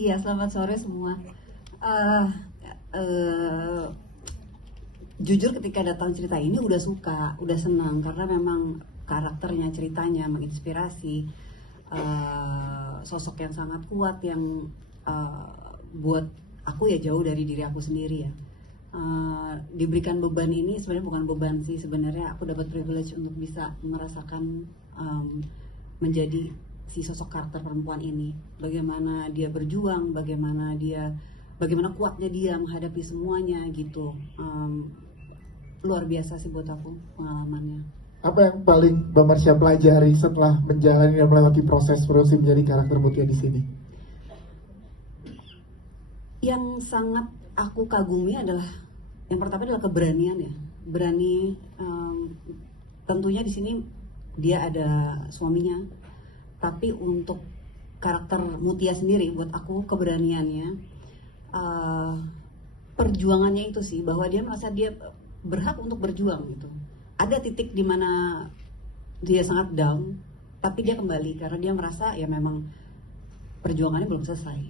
Iya, selamat sore semua. Eh, eh, Jujur ketika datang cerita ini udah suka, udah senang karena memang karakternya, ceritanya menginspirasi. Sosok yang sangat kuat yang eh, buat aku ya jauh dari diri aku sendiri ya. Diberikan beban ini sebenarnya bukan beban sih, sebenarnya aku dapat privilege untuk bisa merasakan menjadi si sosok karakter perempuan ini, bagaimana dia berjuang, bagaimana kuatnya dia menghadapi semuanya gitu. Luar biasa sih buat aku pengalamannya. Apa yang paling Mbak Marsha pelajari setelah menjalani dan melewati proses produksi menjadi karakter Mutia di sini? Yang sangat aku kagumi adalah yang pertama adalah keberanian ya, berani. Tentunya di sini dia ada suaminya, tapi untuk karakter Mutia sendiri buat aku keberaniannya, perjuangannya itu sih, bahwa dia merasa dia berhak untuk berjuang gitu. Ada titik di mana dia sangat down, tapi dia kembali karena dia merasa ya memang perjuangannya belum selesai,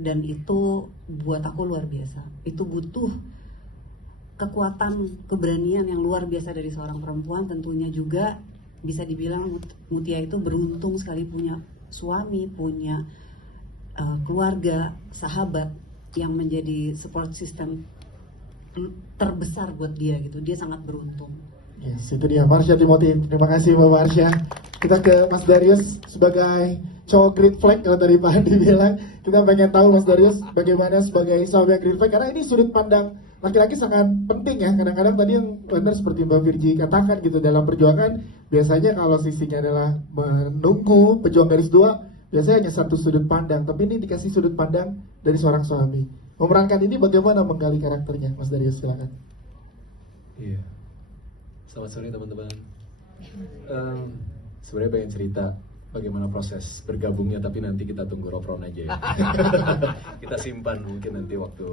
dan itu buat aku luar biasa. Itu butuh kekuatan, keberanian yang luar biasa dari seorang perempuan. Tentunya juga bisa dibilang Mutia itu beruntung sekali punya suami, punya keluarga, sahabat yang menjadi support system terbesar buat dia gitu. Dia sangat beruntung. Yes, itu dia Marsha Timothy. Terima kasih Mbak Marsha. Kita ke Mas Darius sebagai cowok green flag. Kalau tadi Pak Andi bilang, kita pengen tahu Mas Darius bagaimana sebagai suami green flag, karena ini sudut pandang laki-laki sangat penting ya. Kadang-kadang tadi yang benar seperti Mbak Virgi katakan gitu, dalam perjuangan biasanya kalau sisinya adalah menunggu pejuang garis dua, biasanya hanya satu sudut pandang, tapi ini dikasih sudut pandang dari seorang suami. Memerankan ini bagaimana menggali karakternya, Mas Darius, silakan. Iya. Selamat sore teman-teman. Sebenarnya pengen cerita bagaimana proses bergabungnya, tapi nanti kita tunggu Ropron aja ya. Kita simpan mungkin nanti waktu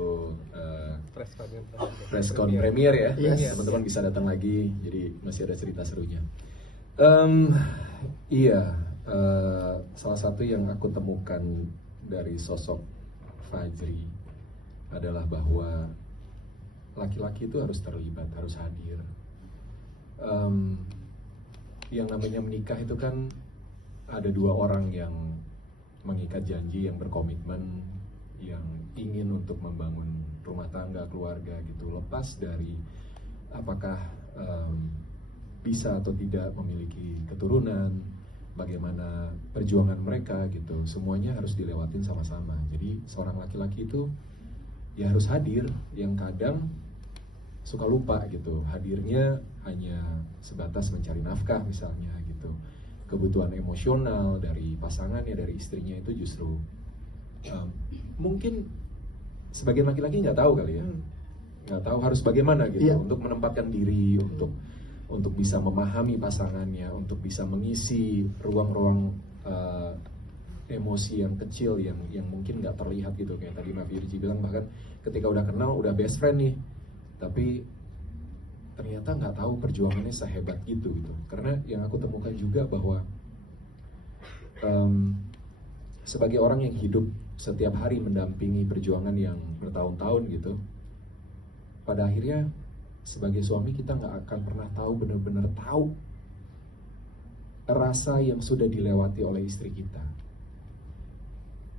presscon premier ya. Yes. Teman-teman bisa datang lagi, jadi masih ada cerita serunya. Iya, salah satu yang aku temukan dari sosok Fajri adalah bahwa laki-laki itu harus terlibat, harus hadir. Yang namanya menikah itu kan ada dua orang yang mengikat janji, yang berkomitmen, yang ingin untuk membangun rumah tangga, keluarga gitu, lepas dari apakah bisa atau tidak memiliki keturunan, bagaimana perjuangan mereka gitu, semuanya harus dilewatin sama-sama. Jadi seorang laki-laki itu ya harus hadir, yang kadang suka lupa gitu, hadirnya hanya sebatas mencari nafkah misalnya gitu. Kebutuhan emosional dari pasangannya, dari istrinya itu justru mungkin sebagian laki-laki nggak tahu kali ya, nggak tahu harus bagaimana gitu untuk menempatkan diri, untuk bisa memahami pasangannya, untuk bisa mengisi ruang-ruang emosi yang kecil yang mungkin nggak terlihat gitu. Kayak tadi Mbak Virgi bilang, bahkan ketika udah kenal, udah best friend nih, tapi ternyata nggak tahu perjuangannya sehebat gitu. Karena yang aku temukan juga bahwa sebagai orang yang hidup setiap hari mendampingi perjuangan yang bertahun-tahun gitu, pada akhirnya sebagai suami kita nggak akan pernah tahu, benar-benar tahu rasa yang sudah dilewati oleh istri kita.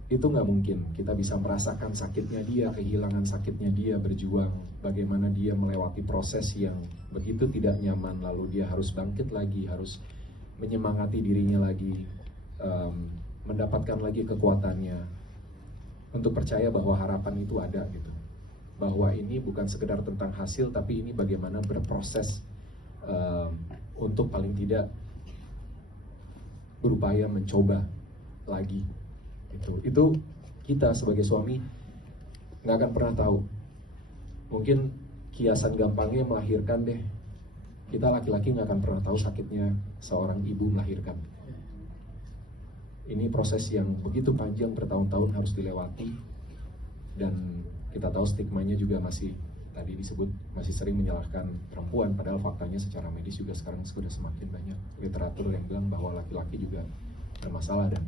Itu nggak mungkin kita bisa merasakan sakitnya dia, kehilangan sakitnya dia, berjuang, bagaimana dia melewati proses yang begitu tidak nyaman, lalu dia harus bangkit lagi, harus menyemangati dirinya lagi, mendapatkan lagi kekuatannya untuk percaya bahwa harapan itu ada gitu, bahwa ini bukan sekedar tentang hasil, tapi ini bagaimana berproses untuk paling tidak berupaya mencoba lagi. Itu kita sebagai suami nggak akan pernah tahu. Mungkin kiasan gampangnya melahirkan deh. Kita laki-laki nggak akan pernah tahu sakitnya seorang ibu melahirkan. Ini proses yang begitu panjang, bertahun-tahun harus dilewati. Dan kita tahu stigmanya juga masih, tadi disebut, masih sering menyalahkan perempuan. Padahal faktanya secara medis juga sekarang sudah semakin banyak literatur yang bilang bahwa laki-laki juga bermasalah dan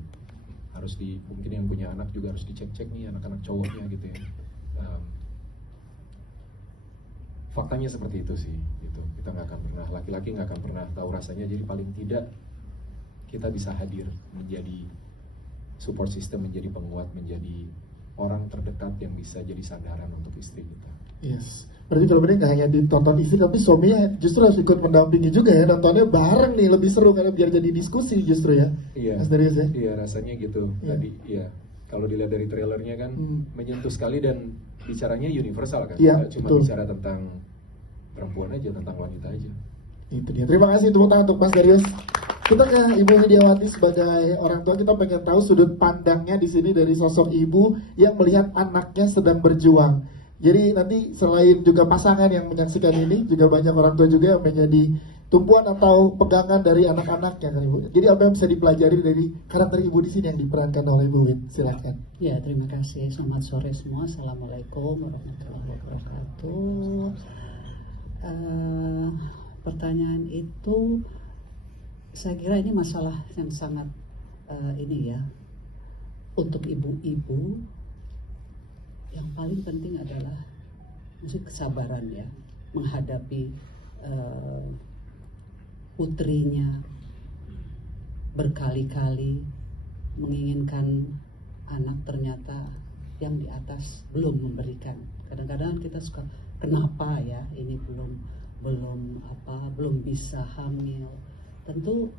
mungkin yang punya anak juga harus dicek-cek nih anak-anak cowoknya gitu ya. Faktanya seperti itu sih, gitu. Kita nggak akan pernah, laki-laki nggak akan pernah tahu rasanya. Jadi paling tidak kita bisa hadir menjadi support system, menjadi penguat, menjadi orang terdekat yang bisa jadi sandaran untuk istri kita. Yes. Berarti kalau benar nggak hanya ditonton istri, tapi suaminya justru harus ikut mendampingi juga ya, nontonnya bareng nih, lebih seru karena biar jadi diskusi justru ya. Iya. Mas Darius ya. Iya, rasanya gitu. Iya. Tadi, iya. Kalau dilihat dari trailernya kan menyentuh sekali dan bicaranya universal kan. Iya, Nggak cuma betul. bicara tentang perempuan aja, tentang wanita aja. Itu dia. Terima kasih tepuk tangan untuk Mas Darius. Kita ke Ibu Widiawati sebagai orang tua, kita pengen tahu sudut pandangnya di sini dari sosok ibu yang melihat anaknya sedang berjuang. Jadi nanti selain juga pasangan yang menyaksikan ini, juga banyak orang tua juga yang menjadi tumpuan atau pegangan dari anak-anaknya kan Ibu. Jadi apa yang bisa dipelajari dari karakter Ibu di sini yang diperankan oleh Ibu Wid? Silakan. Ya, terima kasih. Selamat sore semua. Assalamualaikum warahmatullahi wabarakatuh. Pertanyaan itu, saya kira ini masalah yang sangat ini ya, untuk ibu-ibu yang paling penting adalah mesti kesabaran ya, menghadapi putrinya berkali-kali menginginkan anak, ternyata yang di atas belum memberikan. Kadang-kadang kita suka, kenapa ya ini belum bisa hamil. Tentu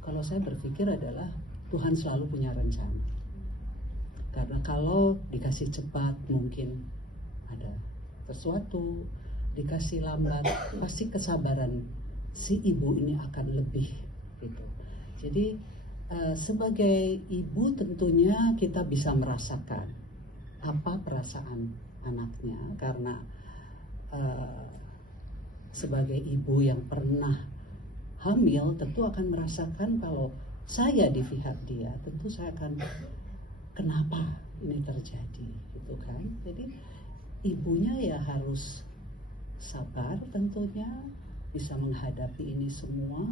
kalau saya berpikir adalah Tuhan selalu punya rencana. Karena kalau dikasih cepat mungkin ada sesuatu, dikasih lambat pasti kesabaran si ibu ini akan lebih gitu. Jadi sebagai ibu tentunya kita bisa merasakan apa perasaan anaknya, karena sebagai ibu yang pernah hamil tentu akan merasakan kalau saya di pihak dia, tentu saya akan, kenapa ini terjadi gitu kan. Jadi ibunya ya harus sabar tentunya, bisa menghadapi ini semua,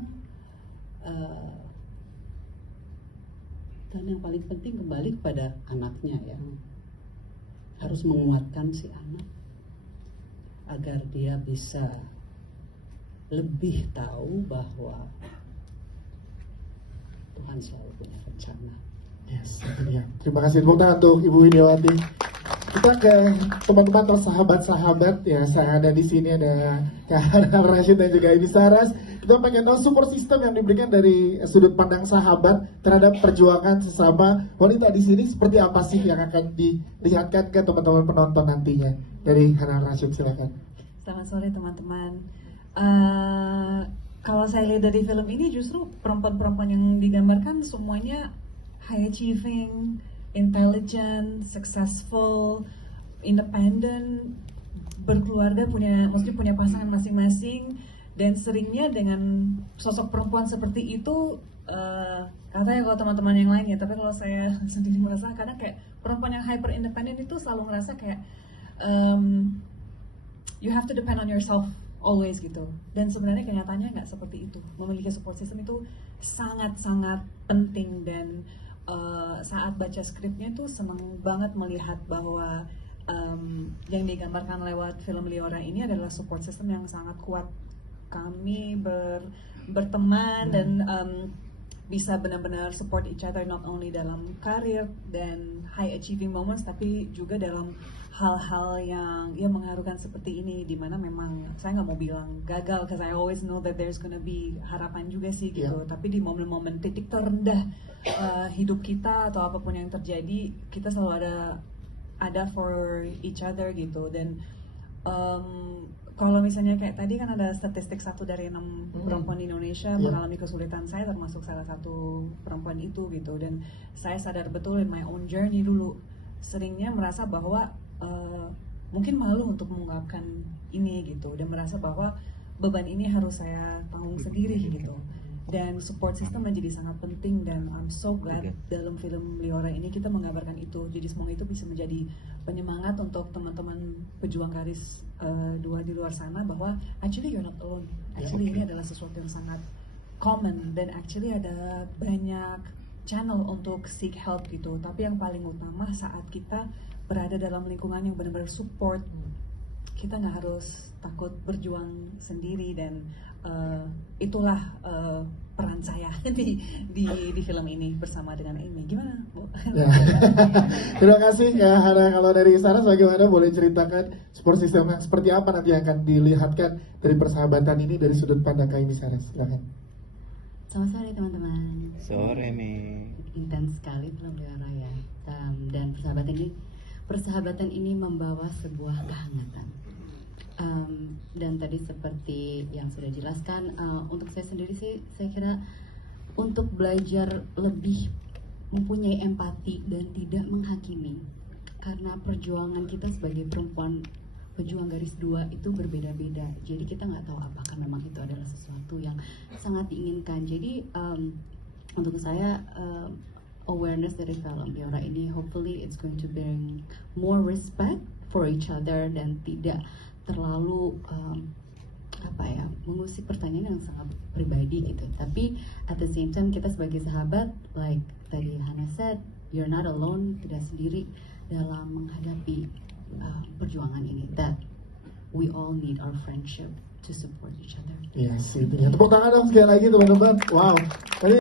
dan yang paling penting kembali kepada anaknya ya, harus menguatkan si anak agar dia bisa lebih tahu bahwa Tuhan selalu punya rencana. Yes, itu dia. Terima kasih tepuk tangan untuk Ibu Widiawati. Kita ke teman-teman atau sahabat-sahabat ya, saya ada di sini, ada Kak Hanan Rashid dan juga Ibi Saras. Kita pengen tahu support system yang diberikan dari sudut pandang sahabat terhadap perjuangan sesama wanita di sini seperti apa sih yang akan dilihatkan ke teman-teman penonton nantinya. Dari Hanan Rashid, silakan. Selamat sore teman-teman. Kalau saya lihat dari film ini justru perempuan-perempuan yang digambarkan semuanya high achieving, intelligent, successful, independent, berkeluarga, maksudnya punya pasangan masing-masing, dan seringnya dengan sosok perempuan seperti itu, katanya kalau teman-teman yang lain ya, tapi kalau saya sendiri merasa kadang kayak perempuan yang hyper independent itu selalu ngerasa kayak you have to depend on yourself always gitu. Dan sebenarnya kenyataannya nggak seperti itu. Memiliki support system itu sangat-sangat penting, dan saat baca skripnya tuh seneng banget melihat bahwa yang digambarkan lewat film Liora ini adalah support system yang sangat kuat. Kami berteman dan bisa benar-benar support each other, not only dalam karir dan high achieving moments, tapi juga dalam hal-hal yang ya mengharukan seperti ini, dimana memang saya nggak mau bilang gagal, because I always know that there's gonna be harapan juga sih gitu. Tapi di momen-momen titik terendah hidup kita atau apapun yang terjadi, kita selalu ada for each other gitu. Dan kalau misalnya kayak tadi kan ada statistik 1 dari 6 perempuan di Indonesia mengalami kesulitan, saya termasuk salah satu perempuan itu gitu. Dan saya sadar betul in my own journey dulu seringnya merasa bahwa mungkin malu untuk mengungkapkan ini gitu, dan merasa bahwa beban ini harus saya tanggung sendiri gitu. Dan support system menjadi sangat penting, dan I'm so glad dalam film Liora ini kita menggambarkan itu. Jadi semua itu bisa menjadi penyemangat untuk teman-teman pejuang garis 2 di luar sana, bahwa actually you're not alone. Actually ini adalah sesuatu yang sangat common, dan actually ada banyak channel untuk seek help gitu. Tapi yang paling utama saat kita berada dalam lingkungan yang benar-benar support, kita nggak harus takut berjuang sendiri, dan itulah peran saya di film ini bersama dengan Amy. Gimana, Bu? Ya. Terima kasih ya Hana. Kalau dari Saras bagaimana, boleh ceritakan support system yang seperti apa nanti akan dilihatkan dari persahabatan ini dari sudut pandang Amy Saras. Silakan. Selamat sore teman-teman. Sore nih. Intens sekali film Dewa ya. Dan persahabatan ini membawa sebuah kehangatan. Dan tadi seperti yang sudah dijelaskan, untuk saya sendiri sih, saya kira untuk belajar lebih mempunyai empati dan tidak menghakimi, karena perjuangan kita sebagai perempuan pejuang garis 2 itu berbeda-beda. Jadi kita nggak tahu apakah memang itu adalah sesuatu yang sangat diinginkan. Jadi untuk saya awareness dari film Biora ini, hopefully it's going to bring more respect for each other dan tidak terlalu mengusik pertanyaan yang sangat pribadi gitu. Tapi at the same time kita sebagai sahabat, like tadi Hana said, you're not alone, tidak sendiri dalam menghadapi perjuangan ini. That we all need our friendship to support each other. Yes, itu ya. Tepuk tangan dong sekali lagi teman-teman. Wow. Tadi